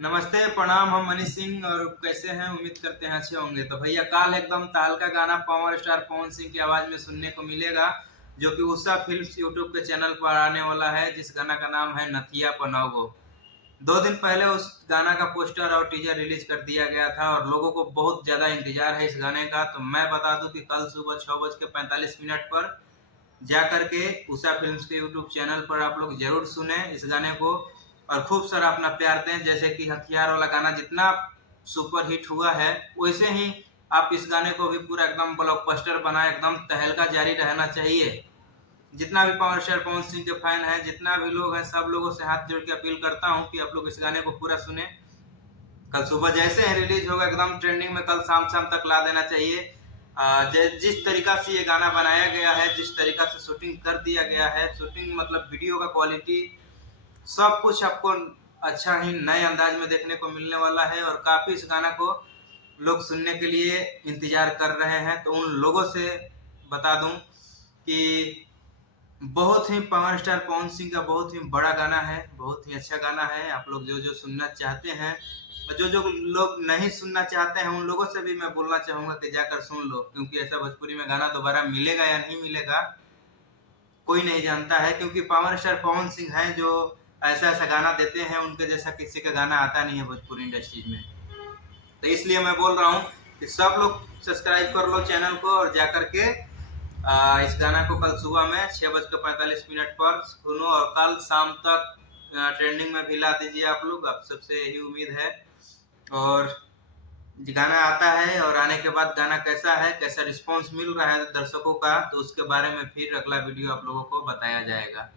नमस्ते प्रणाम। हम मनीष सिंह और कैसे हैं, उम्मीद करते हैं अच्छे होंगे। तो भैया कल एकदम तहलका गाना पावर स्टार पवन सिंह की आवाज में सुनने को मिलेगा, जो कि उषा फिल्म्स यूट्यूब के चैनल पर आने वाला है, जिस गाना का नाम है नथिया पनावो। 2 दिन पहले उस गाना का पोस्टर और टीजर रिलीज कर दिया गया था और लोगों को बहुत ज्यादा इंतजार है इस गाने का। तो मैं बता दूं कि कल सुबह 6:45 पर जा करके उषा फिल्म्स के यूट्यूब चैनल पर आप लोग जरूर सुने इस गाने को और खूब सारा अपना प्यार दें। जैसे कि हथियार वाला गाना जितना सुपर हिट हुआ है, वैसे ही आप इस गाने को भी पूरा एकदम ब्लॉकबस्टर बनाए, एकदम तहलका जारी रहना चाहिए। जितना भी पावर स्टार पवन सिंह के फैन हैं, जितना भी लोग हैं, सब लोगों से हाथ जोड़ के अपील करता हूँ कि आप लोग इस गाने को पूरा सुने। कल सुबह जैसे ही रिलीज होगा एकदम ट्रेंडिंग में कल शाम शाम तक ला देना चाहिए। जिस तरीका से ये गाना बनाया गया है, जिस तरीका से शूटिंग कर दिया गया है, शूटिंग मतलब वीडियो का क्वालिटी सब कुछ आपको अच्छा ही नए अंदाज में देखने को मिलने वाला है और काफी इस गाना को लोग सुनने के लिए इंतजार कर रहे हैं। तो उन लोगों से बता दूं कि बहुत ही पावर स्टार पवन सिंह का बहुत ही बड़ा गाना है, बहुत ही अच्छा गाना है। आप लोग जो जो सुनना चाहते हैं और जो जो लोग नहीं सुनना चाहते हैं, उन लोगों से भी मैं बोलना चाहूंगा कि जाकर सुन लो, क्योंकि ऐसा भोजपुरी में गाना दोबारा मिलेगा या नहीं मिलेगा कोई नहीं जानता है। क्योंकि पावर स्टार पवन सिंह है जो ऐसा ऐसा गाना देते हैं, उनके जैसा किसी का गाना आता नहीं है भोजपुरी इंडस्ट्री में। तो इसलिए मैं बोल रहा हूँ कि सब लोग सब्सक्राइब कर लो चैनल को और जाकर के इस गाना को कल सुबह में 6:45 पर सुनो और कल शाम तक ट्रेंडिंग में भी ला दीजिए आप लोग। आप सबसे यही उम्मीद है। और गाना आता है और आने के बाद गाना कैसा है, कैसा रिस्पांस मिल रहा है दर्शकों का, तो उसके बारे में फिर अगला वीडियो आप लोगों को बताया जाएगा।